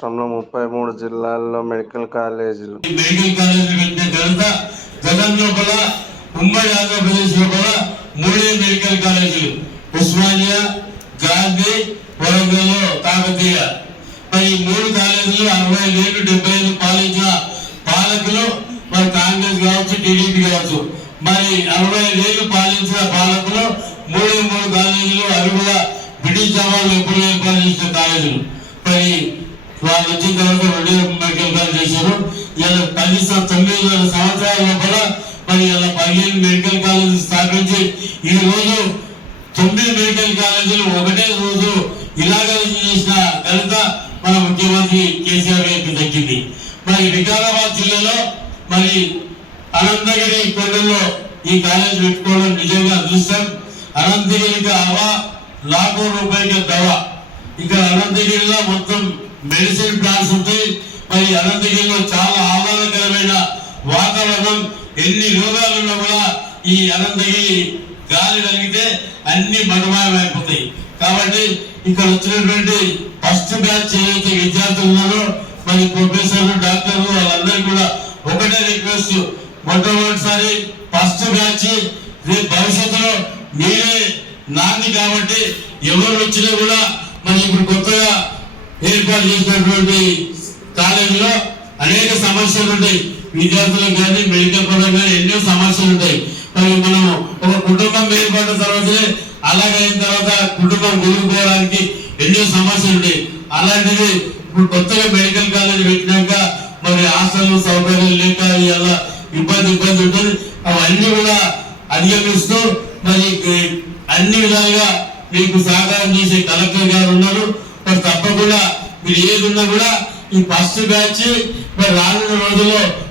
రాష్ట్రంలో ముప్పై మూడు జిల్లాల్లో మెడికల్ కాలేజీలు. మెడికల్ కాలేజీలు పెట్టిన ఘనత గతం లోపల ఉమ్మడి ఆంధ్రప్రదేశ్ లోపల మూడే మెడికల్ కాలేజీలు. ఉస్మానియా గాంధీ వరంగల్లో కాకతీయ మరి ఈ మూడు కాలేజీలు అరవై ఏళ్ళు డెబ్బై ఐదు పాలించిన పాలకులు మరి కాంగ్రెస్ కావచ్చు టీడీపీ కావచ్చు. మరి అరవై ఏళ్ళు పాలించిన పాలకులు మూడే మూడు కాలేజీలు అవి కూడా బ్రిటిష్ జవాన్లు ఎప్పుడు ఏర్పాటు చేసిన కాలేజీలు. మరి వాళ్ళు వచ్చిన తర్వాత రెండు మెడికల్ కాలేజ్ చేశారు ఇలా పది తొమ్మిది వేల సంవత్సరాల లోపల మరి ఇలా పదిహేను మెడికల్ కాలేజ్ స్థాపించి ఈ రోజు తొమ్మిది మెడికల్ కాలేజీలు ఒకటే రోజు ఇలాగ చేసిన ఘనత మన ముఖ్యమంత్రి కేసీఆర్ గారికి దక్కింది మరి వికారాబాద్ జిల్లాలో మరి అనంతగిరి కొండల్లో ఈ కాలేజ్ పెట్టుకోవడం నిజంగా అదృష్టం అనంతగిరికి అవా లాఖో రూపాయల దవా ఇక్కడ అనంతగిరిలో మొత్తం మెడిసిన్ ప్లాంట్స్ ఉంటాయి మరి అనంతగిరిలో చాలా ఆహ్లాదకరమైన వాతావరణం ఎన్ని రోగాలున్నా కూడా ఈ అనంతగిరి గాలి కలిగితే అన్ని మటుమాయమైపోతాయి. కాబట్టి ఇక్కడ వచ్చినటువంటి ఫస్ట్ బ్యాచ్ ఏదైతే విద్యార్థులు ఉన్నారో మరి ప్రొఫెసర్లు డాక్టర్లు వాళ్ళందరూ కూడా ఒకటే రిక్వెస్ట్. మొట్టమొదటిసారి ఫస్ట్ బ్యాచ్ రేపు భవిష్యత్తులో మీరే నాంది కాబట్టి ఎవరు వచ్చినా కూడా మరి ఇప్పుడు కొత్తగా ఏర్పాటు చేసినటువంటి కాలేజీలో అనేక సమస్యలు ఉంటాయి. విద్యార్థులకు కానీ మెడికల్ పరంగా కానీ ఎన్నో సమస్యలు ఉంటాయి. మరి మనం ఒక కుటుంబం ఏర్పడిన తర్వాతనే అలాగైన తర్వాత కుటుంబం కూడుకోవడానికి ఎన్నో సమస్యలు ఉంటాయి. అలాంటిది ఇప్పుడు కొత్తగా మెడికల్ కాలేజ్ పెట్టినాక మరి హాస్టల్ సౌకర్యాలు లేక ఇలా ఇబ్బంది ఇబ్బంది ఉంటుంది. అవన్నీ కూడా అధిగమిస్తూ మరి అన్ని విధాలుగా మీకు సహకారం చేసే కలెక్టర్ గారు ఉన్నారు. మరి తప్పకుండా మీరు ఏది ఉన్నా కూడా ఈ ఫస్ట్ బ్యాచ్ మరి రానున్న రోజుల్లో